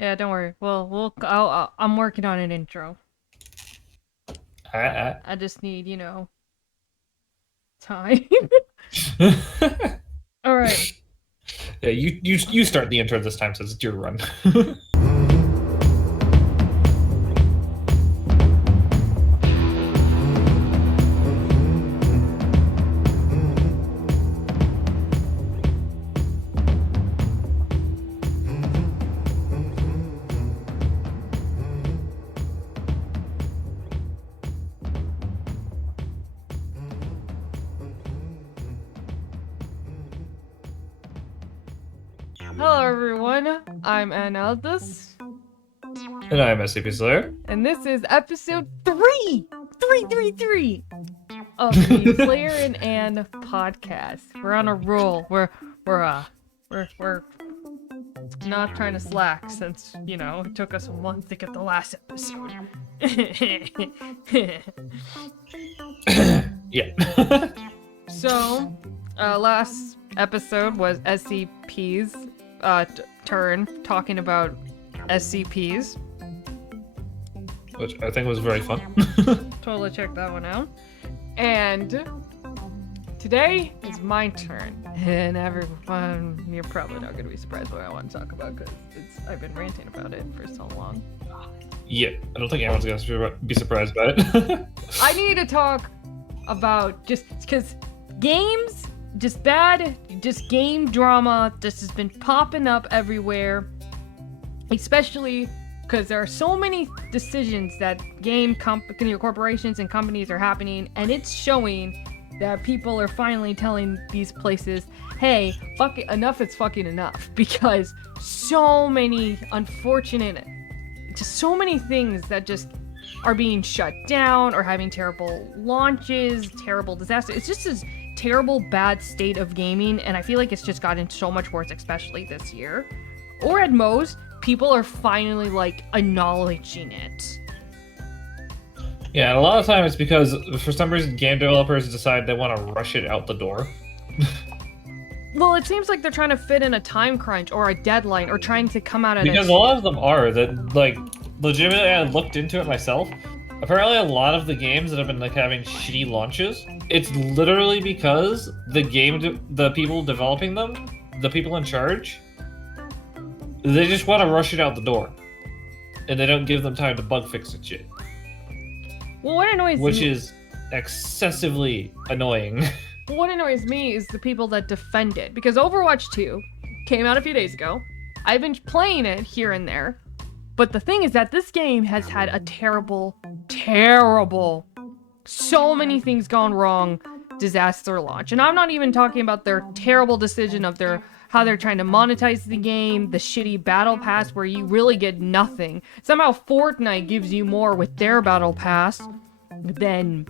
Yeah, don't worry. I'm working on an intro. I just need, time. All right. Yeah, you start the intro this time since it's your run. Hello, everyone. I'm Ann Aldous, And I'm SCP Slayer. and this is episode 333 of the Slayer and Ann podcast. We're on a roll. We're not trying to slack since, it took us a month to get the last episode. Yeah. So, last episode was SCP's turn talking about SCPs. Which I think was very fun. Totally check that one out. And today is my turn. And everyone, you're probably not going to be surprised what I want to talk about because I've been ranting about it for so long. Yeah, I don't think anyone's gonna be surprised by it. I need to talk about just because games, just game drama, just has been popping up everywhere. Especially because there are so many decisions that corporations and companies are happening, and it's showing that people are finally telling these places, hey, fuck it, enough is fucking enough, because so many so many things that just are being shut down or having terrible launches, terrible disasters. It's just this terrible, bad state of gaming, and I feel like it's just gotten so much worse, especially this year. Or at most, people are finally, acknowledging it. Yeah, and a lot of time it's because for some reason game developers decide they want to rush it out the door. Well, it seems like they're trying to fit in a time crunch or a deadline or trying to come out at Because a lot of them are that, legitimately I looked into it myself. Apparently a lot of the games that have been having shitty launches, it's literally because the people developing them, the people in charge, they just want to rush it out the door. And they don't give them time to bug fix it shit. Well, what annoys me... Which is excessively annoying. What annoys me is the people that defend it. Because Overwatch 2 came out a few days ago. I've been playing it here and there. But the thing is that this game has had a terrible, so many things gone wrong disaster launch. And I'm not even talking about their terrible decision of how they're trying to monetize the game, the shitty battle pass where you really get nothing. Somehow Fortnite gives you more with their battle pass than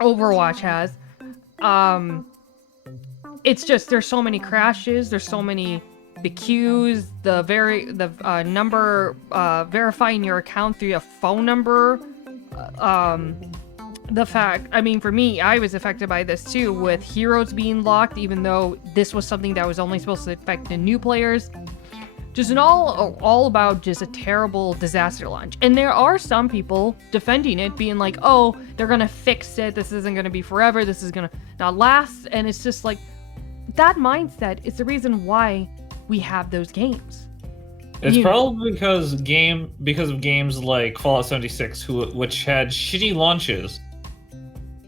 Overwatch has. It's just there's so many crashes, there's so many queues, the number verifying your account through a phone number. For me, I was affected by this too, with heroes being locked, even though this was something that was only supposed to affect the new players. Just all about just a terrible disaster launch. And there are some people defending it, being like, oh, they're gonna fix it, this isn't gonna be forever, this is gonna not last. And it's just like, that mindset is the reason why we have those games. It's probably because of games like Fallout 76, which had shitty launches.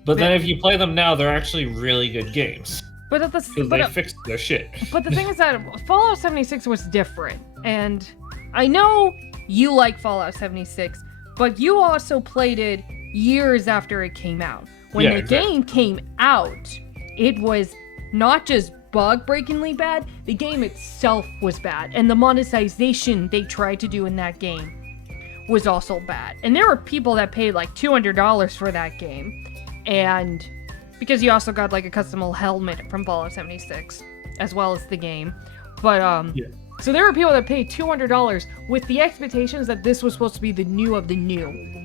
But then if you play them now, they're actually really good games. Because they fixed their shit. But the thing is that Fallout 76 was different. And I know you like Fallout 76, but you also played it years after it came out. When the game came out, it was not just bug-breakingly bad, the game itself was bad. And the monetization they tried to do in that game was also bad. And there were people that paid like $200 for that game. And because you also got like a custom helmet from Fallout 76 as well as the game. But so there were people that paid $200 with the expectations that this was supposed to be the new of the new.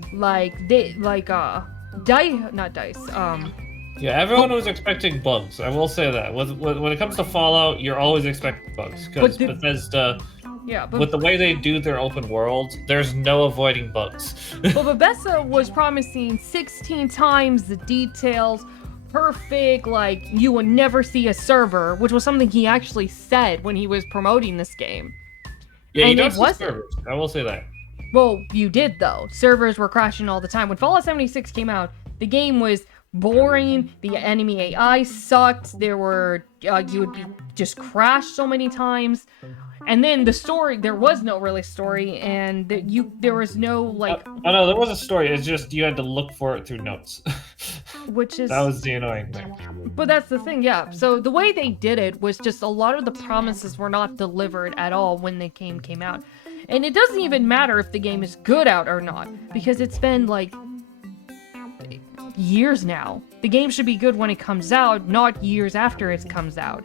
Yeah, everyone was expecting bugs. I will say that. When it comes to Fallout, you're always expecting bugs because Bethesda Yeah, but with the way they do their open worlds, there's no avoiding bugs. but Bethesda was promising 16 times the details, perfect, like you would never see a server, which was something he actually said when he was promoting this game. Yeah, you And don't it see wasn't. servers. I will say that. Well, you did though. Servers were crashing all the time. When Fallout 76 came out, the game was boring. The enemy AI sucked. There were you would be just crash so many times. And then the story, there was no really story, and there was no like. Oh no, there was a story. It's just you had to look for it through notes. Which is that was the annoying thing. But that's the thing, yeah. So the way they did it was just a lot of the promises were not delivered at all when the game came out. And it doesn't even matter if the game is good out or not, because it's been like years now. The game should be good when it comes out, not years after it comes out.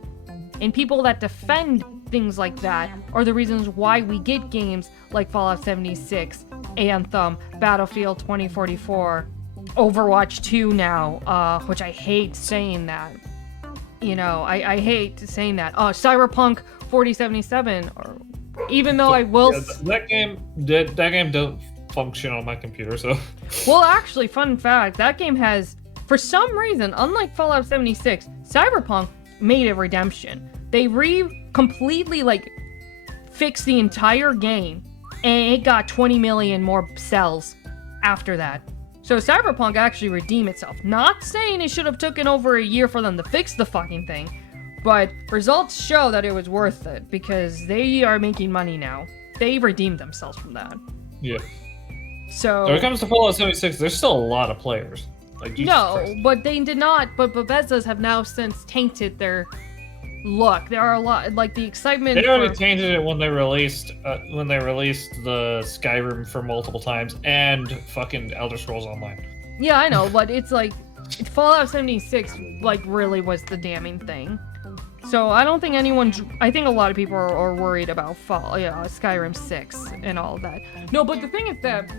And people that defend things like that are the reasons why we get games like Fallout 76, Anthem, Battlefield 2044, Overwatch 2 now, which I hate saying that. You know, I hate saying that. Cyberpunk 4077, or even though I will. Yeah, that game don't function on my computer, so. Well, actually, fun fact: that game has, for some reason, unlike Fallout 76, Cyberpunk made a redemption. They completely like fixed the entire game, and it got 20 million more cells after that. So Cyberpunk actually redeemed itself. Not saying it should have taken over a year for them to fix the fucking thing, but results show that it was worth it because they are making money now. They redeemed themselves from that. Yeah. So when it comes to Fallout 76, there's still a lot of players. Like, Jesus Christ. But they did not. But Bethesda's have now since tainted their look. There are a lot, like the excitement. They already tainted it when they released the Skyrim for multiple times and fucking Elder Scrolls Online. Yeah, I know, but it's like Fallout 76 like really was the damning thing. So I don't think I think a lot of people are worried about Skyrim 6 and all of that. No, but the thing is that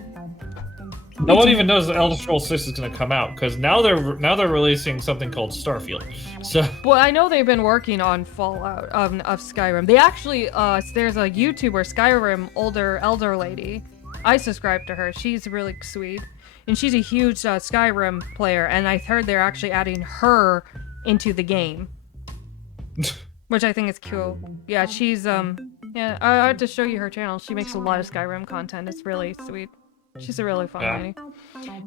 no one even knows that Elder Scrolls 6 is going to come out because now they're releasing something called Starfield. So. Well, I know they've been working on Fallout of Skyrim. They actually there's a YouTuber, Skyrim elder lady. I subscribe to her. She's really sweet, and she's a huge Skyrim player. And I heard they're actually adding her into the game, which I think is cool. Yeah, she's yeah. I have to show you her channel. She makes a lot of Skyrim content. It's really sweet. She's a really fun lady.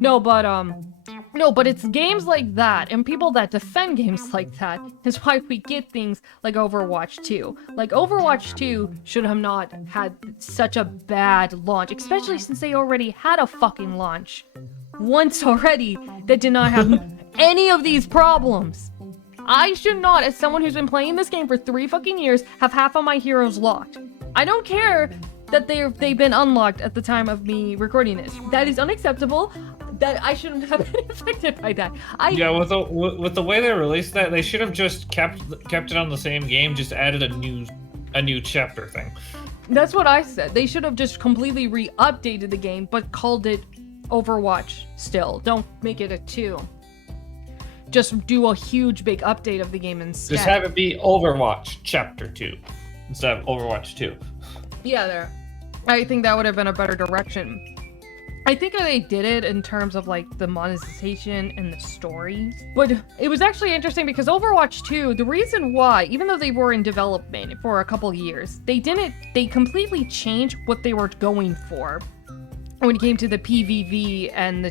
No, but it's games like that and people that defend games like that is why we get things like Overwatch 2. Like Overwatch 2 should have not had such a bad launch, especially since they already had a fucking launch once already that did not have any of these problems. I should not, as someone who's been playing this game for 3 fucking years, have half of my heroes locked. I don't care that they've been unlocked at the time of me recording this. That is unacceptable. That I shouldn't have been affected by that. Yeah, with the way they released that, they should have just kept it on the same game, just added a new chapter thing. That's what I said. They should have just completely re-updated the game, but called it Overwatch still. Don't make it a 2. Just do a huge big update of the game instead. Just have it be Overwatch Chapter 2 instead of Overwatch 2. Yeah, I think that would have been a better direction. I think they did it in terms of like the monetization and the stories. But it was actually interesting because Overwatch 2, the reason why, even though they were in development for a couple years, they completely changed what they were going for when it came to the PvP and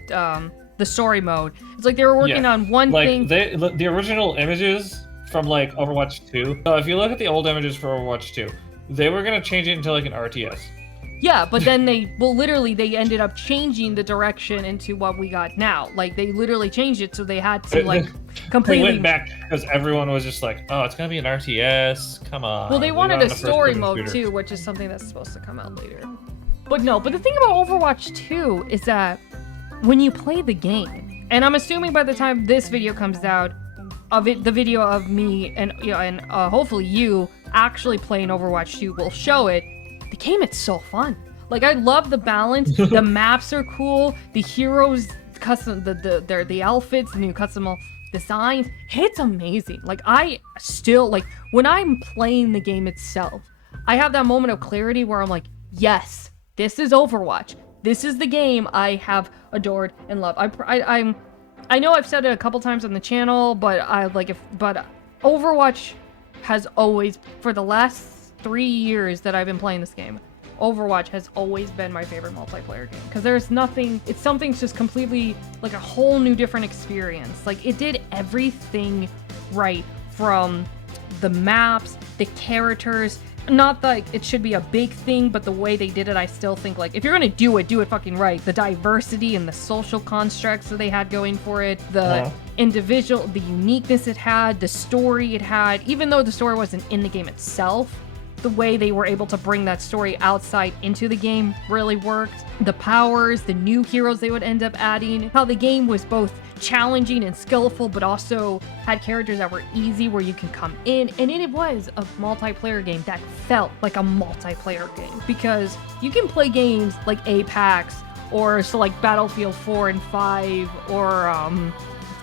the story mode. It's like they were working on one thing. Like the original images from like Overwatch 2. So if you look at the old images for Overwatch 2, they were gonna change it into like an RTS. Yeah, but then they ended up changing the direction into what we got now. Like, they literally changed it, so they had to, like, completely... They went back because everyone was just like, oh, it's gonna be an RTS, come on. Well, they wanted a story mode, too, which is something that's supposed to come out later. But the thing about Overwatch 2 is that when you play the game, and I'm assuming by the time this video comes out, the video of me and hopefully you actually playing Overwatch 2 will show it. The game, it's so fun. Like, I love the balance. The maps are cool. The heroes, custom, the outfits, the new custom designs. It's amazing. Like, I still, like, when I'm playing the game itself, I have that moment of clarity where I'm like, yes, this is Overwatch. This is the game I have adored and loved. I know I've said it a couple times on the channel, but Overwatch has always, for the last 3 years that I've been playing this game, Overwatch has always been my favorite multiplayer game. Because there's nothing, it's something's just completely, like a whole new different experience. Like, it did everything right, from the maps, the characters. Not like it should be a big thing, but the way they did it, I still think, like, if you're gonna do it fucking right. The diversity and the social constructs that they had going for it, the individual, the uniqueness it had, the story it had, even though the story wasn't in the game itself, the way they were able to bring that story outside into the game really worked. The powers, the new heroes they would end up adding, how the game was both challenging and skillful, but also had characters that were easy where you can come in. And it was a multiplayer game that felt like a multiplayer game, because you can play games like Apex or so like Battlefield 4 and 5 or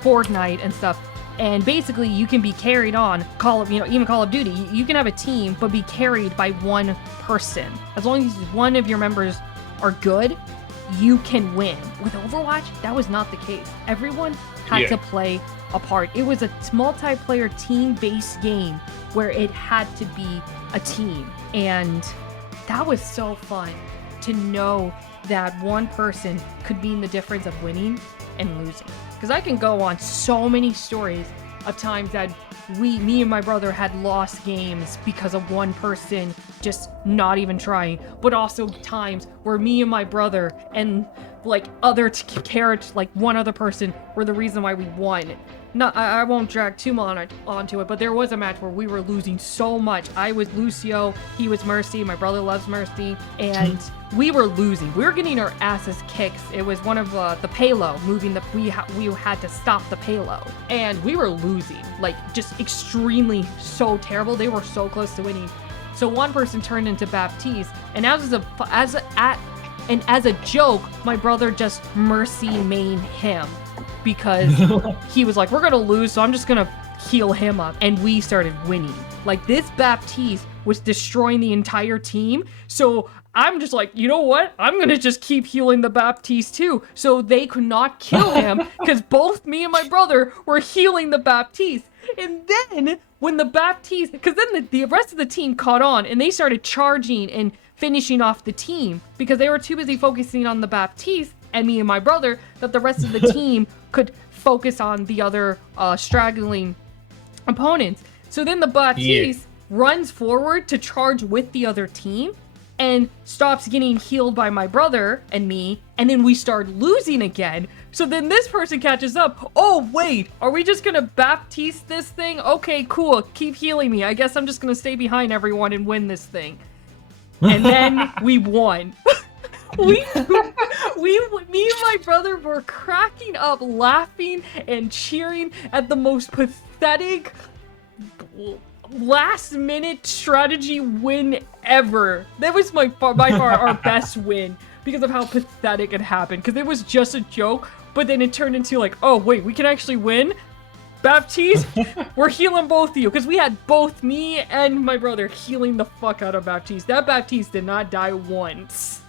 Fortnite and stuff. And basically, you can be carried on even Call of Duty. You can have a team, but be carried by one person. As long as one of your members are good, you can win. With Overwatch, that was not the case. Everyone had to play a part. It was a multiplayer team-based game where it had to be a team. And that was so fun to know that one person could mean the difference of winning and losing. Because I can go on so many stories of times that me and my brother had lost games because of one person just not even trying, but also times where me and my brother and like other characters, like one other person, were the reason why we won. I won't drag too much onto it, but there was a match where we were losing so much. I was Lucio, he was Mercy, my brother loves Mercy, and we were losing. We were getting our asses kicked. It was one of the payload moving. We had to stop the payload, and we were losing, like just extremely so terrible. They were so close to winning. So one person turned into Baptiste, and as a joke, my brother just Mercy mained him. Because he was like, we're gonna lose, so I'm just gonna heal him up. And we started winning. Like, this Baptiste was destroying the entire team. So I'm just like, you know what? I'm gonna just keep healing the Baptiste too. So they could not kill him, because both me and my brother were healing the Baptiste. And then when the Baptiste, because then the rest of the team caught on and they started charging and finishing off the team because they were too busy focusing on the Baptiste and me and my brother, that the rest of the team could focus on the other straggling opponents. So then the Baptiste runs forward to charge with the other team and stops getting healed by my brother and me, and then we start losing again. So then this person catches up. Oh, wait, are we just gonna Baptiste this thing? Okay, cool, keep healing me. I guess I'm just gonna stay behind everyone and win this thing. And then we won. Me and my brother were cracking up, laughing and cheering at the most pathetic last-minute strategy win ever. That was by far our best win because of how pathetic it happened. Because it was just a joke, but then it turned into like, oh wait, we can actually win. Baptiste, we're healing both of you, because we had both me and my brother healing the fuck out of Baptiste. That Baptiste did not die once.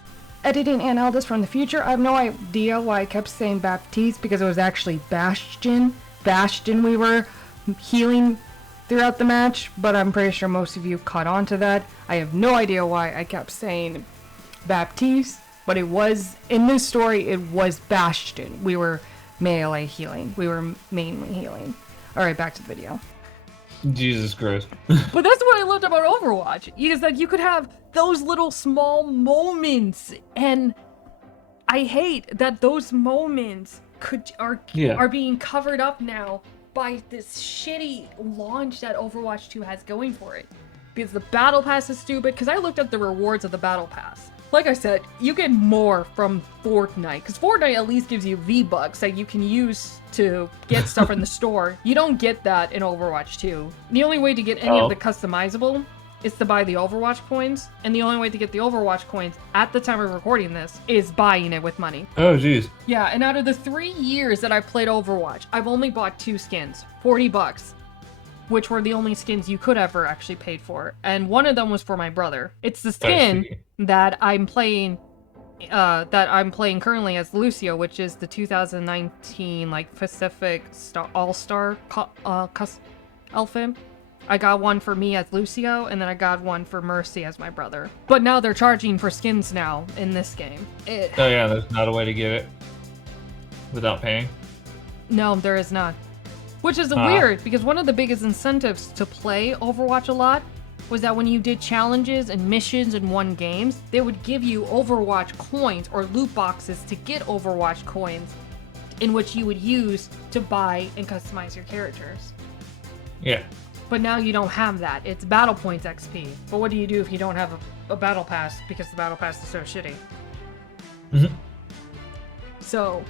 Editing and Eldest from the future, I have no idea why I kept saying Baptiste, because it was actually Bastion. Bastion we were healing throughout the match, but I'm pretty sure most of you caught on to that. I have no idea why I kept saying Baptiste, but it was, in this story, it was Bastion. We were melee healing. We were mainly healing. Alright, back to the video. Jesus Christ. But that's what I loved about Overwatch, is that you could have those little small moments, and I hate that those moments are being covered up now by this shitty launch that Overwatch 2 has going for it. Because the Battle Pass is stupid, because I looked at the rewards of the Battle Pass. Like I said, you get more from Fortnite, because Fortnite at least gives you V-Bucks that you can use to get stuff in the store. You don't get that in Overwatch 2. The only way to get any of the customizable is to buy the Overwatch coins, and the only way to get the Overwatch coins at the time of recording this is buying it with money. Oh, jeez. Yeah, and out of the 3 years that I've played Overwatch, I've only bought 2 skins, $40. which were the only skins you could ever actually pay for. And one of them was for my brother. It's the I skin see. that I'm playing currently as Lucio, which is the 2019 like Pacific All-Star Elfin. I got one for me as Lucio, and then I got one for Mercy as my brother. But now they're charging for skins now in this game. Oh yeah, there's not a way to get it without paying. No, there is not. Which is weird, because one of the biggest incentives to play Overwatch a lot was that when you did challenges and missions and won games, they would give you Overwatch coins or loot boxes to get Overwatch coins, in which you would use to buy and customize your characters. Yeah. But now you don't have that. It's Battle Points XP. But what do you do if you don't have a Battle Pass, because the Battle Pass is so shitty? Mm-hmm. So,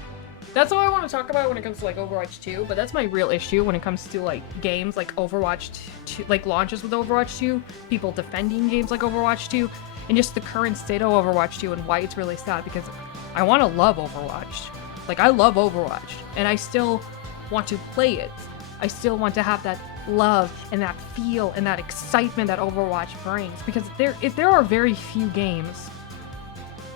that's all I want to talk about when it comes to like Overwatch 2, but that's my real issue when it comes to like games like Overwatch 2, like launches with Overwatch 2, people defending games like Overwatch 2, and just the current state of Overwatch 2 and why it's really sad, because I want to love Overwatch. Like, I love Overwatch, and I still want to play it. I still want to have that love and that feel and that excitement that Overwatch brings, because if there are very few games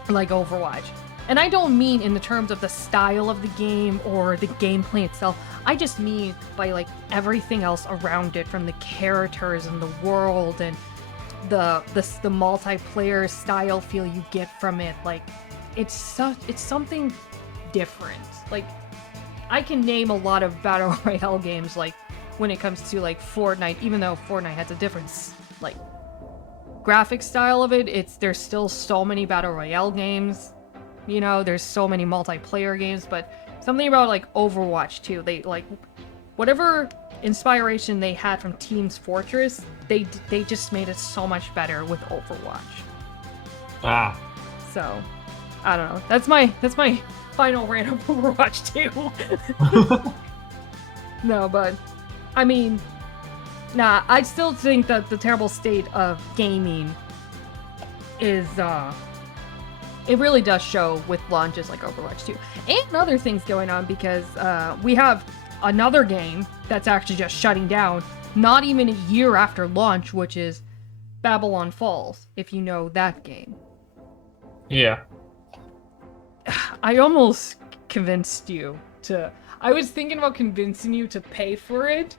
like Overwatch. And I don't mean in the terms of the style of the game or the gameplay itself. I just mean by like everything else around it, from the characters and the world and the multiplayer style feel you get from it. Like, it's something different. Like, I can name a lot of battle royale games, like when it comes to like Fortnite, even though Fortnite has a different like graphic style of it. There's still so many battle royale games. You know, there's so many multiplayer games, but something about like Overwatch 2, they like whatever inspiration they had from Team's Fortress, they just made it so much better with Overwatch. Ah. So, I don't know. That's my final rant of Overwatch 2. No, but I mean, nah, I still think that the terrible state of gaming is it really does show with launches like Overwatch 2. And other things going on, because we have another game that's actually just shutting down not even a year after launch, which is Babylon Falls, if you know that game. Yeah. I almost convinced you to... I was thinking about convincing you to pay for it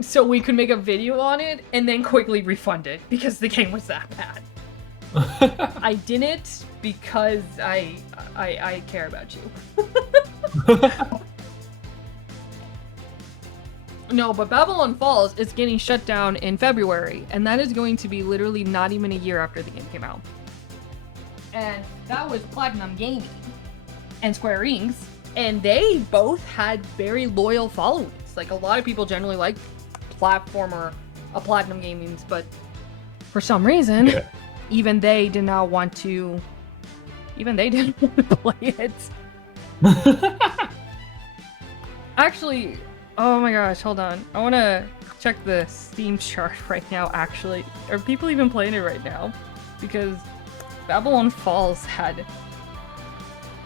so we could make a video on it and then quickly refund it, because the game was that bad. I didn't, because I care about you. No, but Babylon Falls is getting shut down in February, and that is going to be literally not even a year after the game came out. And that was Platinum Gaming and Square Enix, and they both had very loyal followings. Like, a lot of people generally like platformer Platinum Gaming's, but for some reason... Yeah. Even they didn't want to play it. Actually, oh my gosh, hold on. I want to check the Steam chart right now, actually. Are people even playing it right now? Because Babylon Falls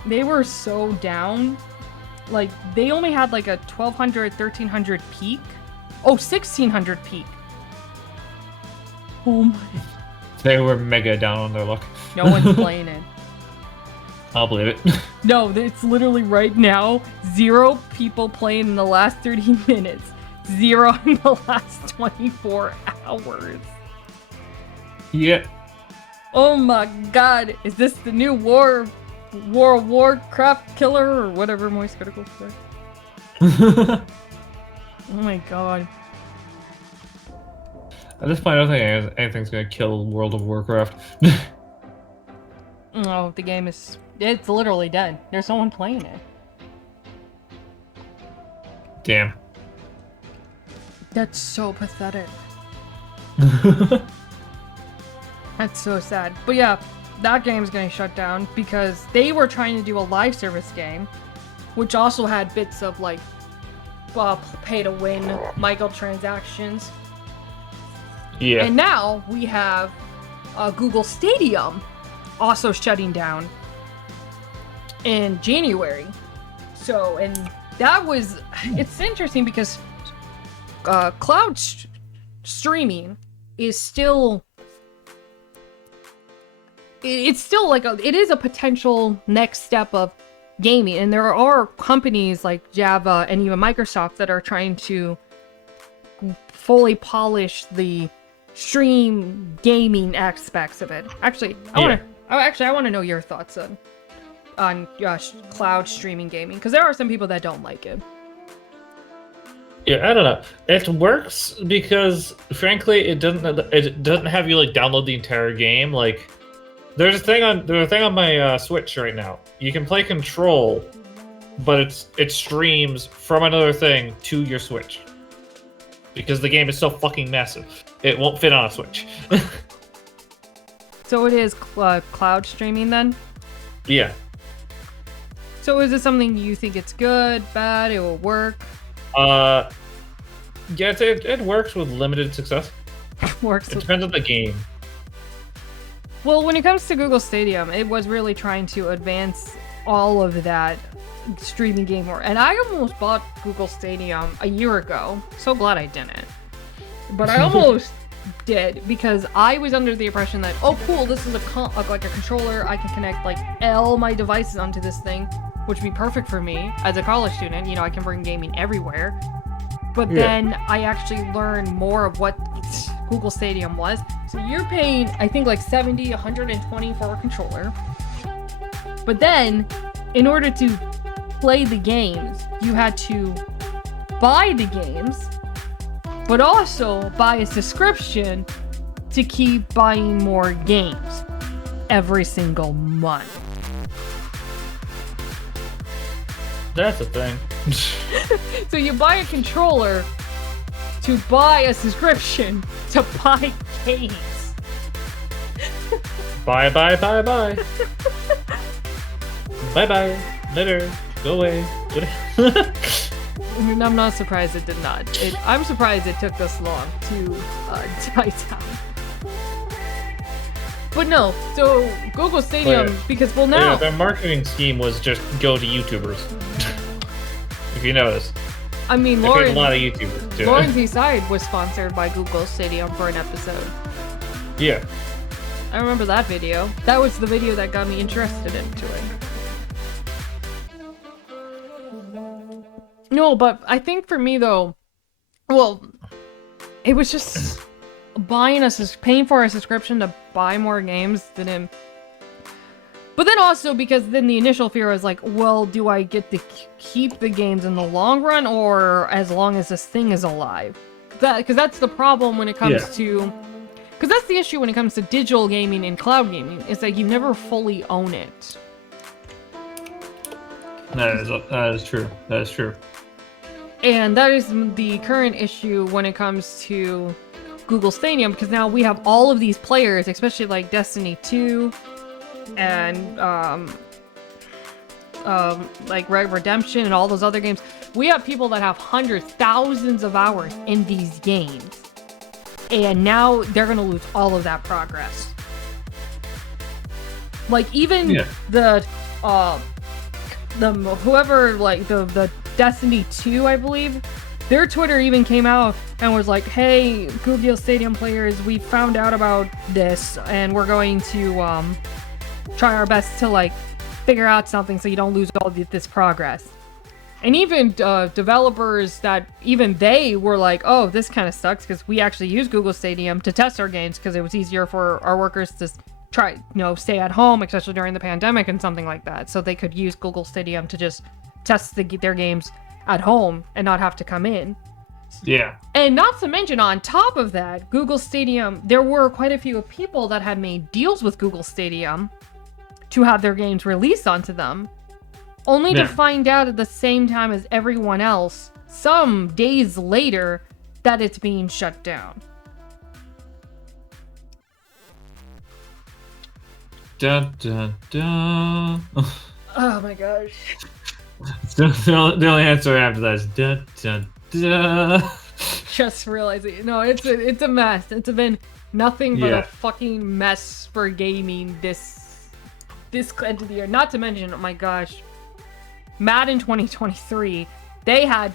they were so down. Like, they only had like a 1,200, 1,300 peak. Oh, 1,600 peak. Oh my... They were mega down on their luck. No one's playing it. I'll believe it. No, it's literally right now 0 people playing in the last 30 minutes. 0 in the last 24 hours. Yeah. Oh my god. Is this the new Warcraft killer or whatever Moist Critical said? Oh my god. At this point, I don't think anything's gonna kill World of Warcraft. Oh, the game is... It's literally dead. There's no one playing it. Damn. That's so pathetic. That's so sad. But yeah, that game's getting shut down because they were trying to do a live service game, which also had bits of like pay to win microtransactions. Yeah. And now we have Google Stadium also shutting down in January. So, and that was, it's interesting because cloud streaming is still... It's still like it is a potential next step of gaming, and there are companies like Java and even Microsoft that are trying to fully polish the stream gaming aspects of it. Actually, I want to know your thoughts on cloud streaming gaming, because there are some people that don't like it. Yeah, I don't know. It works because, frankly, it doesn't have you like download the entire game. Like, there's a thing on my Switch right now. You can play Control, but it streams from another thing to your Switch because the game is so fucking massive. It won't fit on a Switch. So it is cloud streaming then? Yeah. So is it something you think it's good, bad, it will work? Yeah, it works with limited success. It depends on the game. Well, when it comes to Google Stadium, it was really trying to advance all of that streaming game more. And I almost bought Google Stadium a year ago. So glad I didn't. But I almost did, because I was under the impression that, oh cool, this is like a controller. I can connect like all my devices onto this thing, which would be perfect for me as a college student. You know, I can bring gaming everywhere. But then I actually learned more of what Google Stadium was. So you're paying, I think, like $70, $120 for a controller. But then, in order to play the games, you had to buy the games, but also buy a subscription to keep buying more games every single month. That's a thing. So you buy a controller to buy a subscription to buy games. Bye. Bye-bye. Later. Go away. I'm not surprised it did not. I'm surprised it took this long to die down. But no, so Google Stadium, because well now... their marketing scheme was just go to YouTubers. If you notice. I mean, a lot of YouTubers too. Lauren's Eastside was sponsored by Google Stadium for an episode. Yeah. I remember that video. That was the video that got me interested into it. No, but I think for me though, well, it was just paying for a subscription to buy more games didn't. But then also because then the initial fear was like, well, do I get to keep the games in the long run or as long as this thing is alive? Because that's the problem when it comes to... Because that's the issue when it comes to digital gaming and cloud gaming, is that you never fully own it. That is true. That is true. And that is the current issue when it comes to Google Stadium, because now we have all of these players, especially like Destiny 2 and like Red Redemption and all those other games. We have people that have hundreds, thousands of hours in these games. And now they're going to lose all of that progress. Like even the Destiny 2, I believe, their Twitter even came out and was like, hey, Google Stadium players, we found out about this and we're going to try our best to like figure out something so you don't lose all this progress. And even developers that even they were like, oh, this kind of sucks because we actually use Google Stadium to test our games because it was easier for our workers to try, stay at home, especially during the pandemic and something like that. So they could use Google Stadium to just test their games at home and not have to come in. Yeah. And not to mention, on top of that, Google Stadium, there were quite a few people that had made deals with Google Stadium to have their games released onto them, only to find out at the same time as everyone else, some days later, that it's being shut down. Dun, dun, dun. Oh my gosh. The only answer after that is dun, dun, dun. Just realizing, no, it's a mess. It's been nothing but a fucking mess for gaming this end of the year. Not to mention, oh my gosh, Madden 2023, they had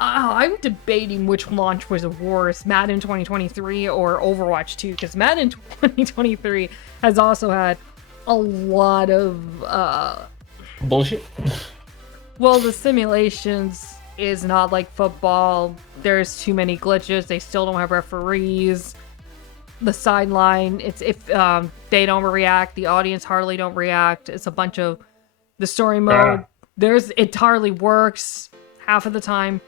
I'm debating which launch was worse, Madden 2023 or Overwatch 2, because Madden 2023 has also had a lot of bullshit. Well, the simulations is not like football. There's too many glitches. They still don't have referees. The sideline, it's if they don't react, the audience hardly don't react. It's a bunch of the story mode. It hardly works half of the time.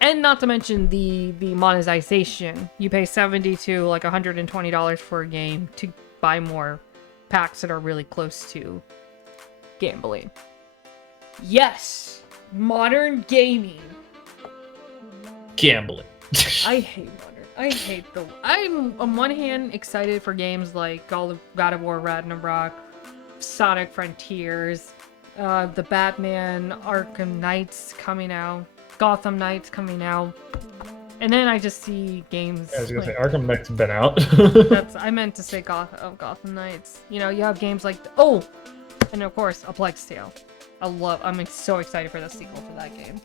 And not to mention the monetization. You pay $70 to like $120 for a game to buy more packs that are really close to gambling. Yes, modern gaming. Gambling. I hate modern. I'm on one hand excited for games like God of War Ragnarok, Sonic Frontiers, the Batman Arkham Knights coming out, Gotham Knights coming out, and then I just see games. I was gonna say Arkham Knight's been out. I meant to say Gotham Knights. You know, you have games like and of course A Plague's Tale. I'm so excited for the sequel to that game.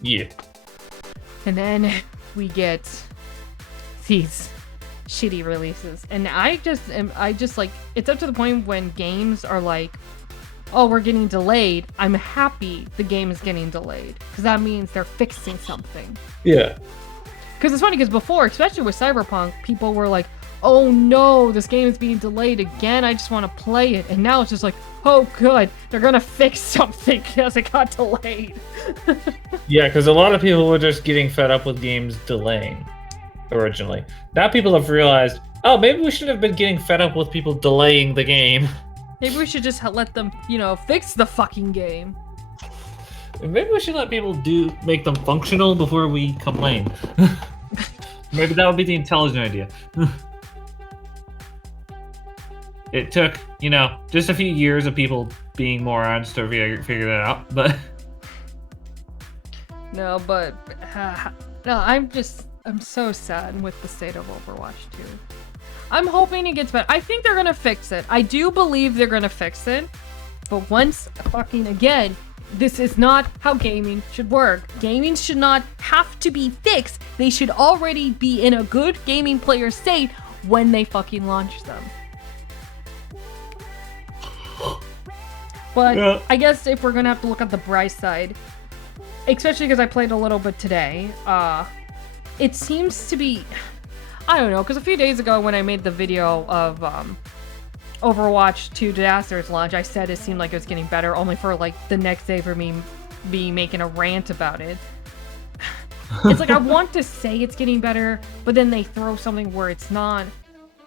Yeah. And then we get these shitty releases, and I just like, it's up to the point when games are like, oh, we're getting delayed. I'm happy the game is getting delayed because that means they're fixing something. Yeah. Because it's funny, because before, especially with Cyberpunk, people were like, oh no, this game is being delayed again, I just want to play it. And now it's just like, oh good, they're gonna fix something because it got delayed. Yeah, because a lot of people were just getting fed up with games delaying originally. Now people have realized, oh, maybe we should have been getting fed up with people delaying the game. Maybe we should just let them, fix the fucking game. Maybe we should let people make them functional before we complain. Maybe that would be the intelligent idea. It took, just a few years of people being morons to figure that out, but... No, I'm so sad with the state of Overwatch 2. I'm hoping it gets better. I think they're gonna fix it. I do believe they're gonna fix it. But once again, this is not how gaming should work. Gaming should not have to be fixed. They should already be in a good gaming player state when they fucking launch them. But yeah. I guess if we're gonna have to look at the bright side, especially because I played a little bit today, it seems to be, I don't know, because a few days ago when I made the video of Overwatch 2 Disaster's launch, I said it seemed like it was getting better, only for like the next day for me be making a rant about it. It's like I want to say it's getting better, but then they throw something where it's not.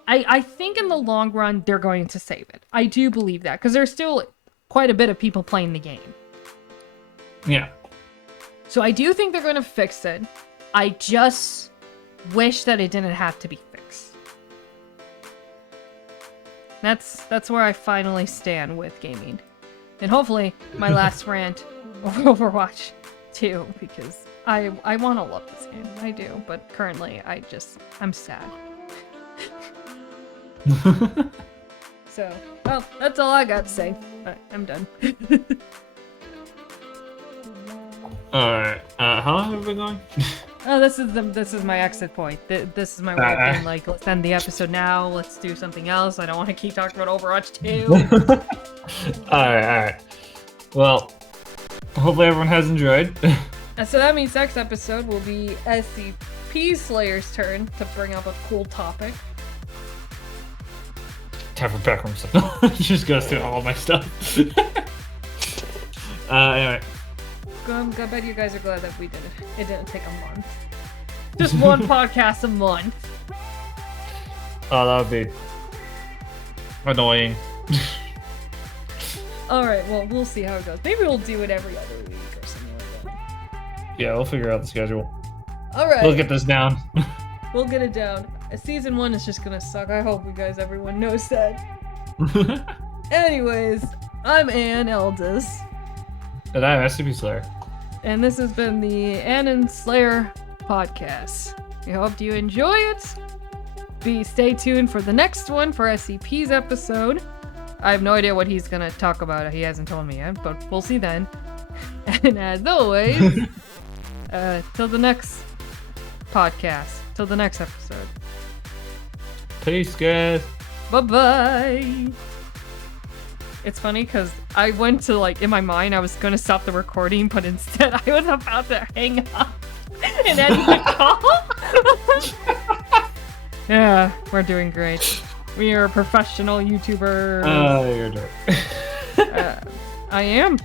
I think in the long run they're going to save it. I do believe that, because there's still quite a bit of people playing the game. Yeah. So I do think they're going to fix it. I just wish that it didn't have to be fixed. That's where I finally stand with gaming. And hopefully my last rant over Overwatch 2, because I want to love this game. I do, but currently I'm sad. So, well, that's all I got to say. I'm done. Alright, how long have we been going? Oh, this is my exit point. This is my way of being like, let's end the episode now. Let's do something else. I don't want to keep talking about Overwatch 2. Alright. Well, hopefully everyone has enjoyed. So that means next episode will be SCP Slayer's turn to bring up a cool topic. Time for backroom stuff. Just goes through all my stuff. Anyway. I bet you guys are glad that we did it. It didn't take a month. Just one podcast a month. Oh, that would be annoying. Alright, well, we'll see how it goes. Maybe we'll do it every other week or something like that. Yeah, we'll figure out the schedule. Alright. We'll get this down. We'll get it down. Season 1 is just gonna suck. I hope everyone knows that. Anyways, I'm Ann Eldis. And I'm SCP Slayer. And this has been the Ann and Slayer podcast. We hope you enjoy it. Stay tuned for the next one for SCP's episode. I have no idea what he's gonna talk about. He hasn't told me yet, but we'll see then. And as always, Till the next podcast. Till the next episode. Peace, guys. Bye-bye. It's funny because I went to, like, in my mind, I was going to stop the recording, but instead I was about to hang up and end the call. Yeah, we're doing great. We are professional YouTubers. Oh, you're doing. I am.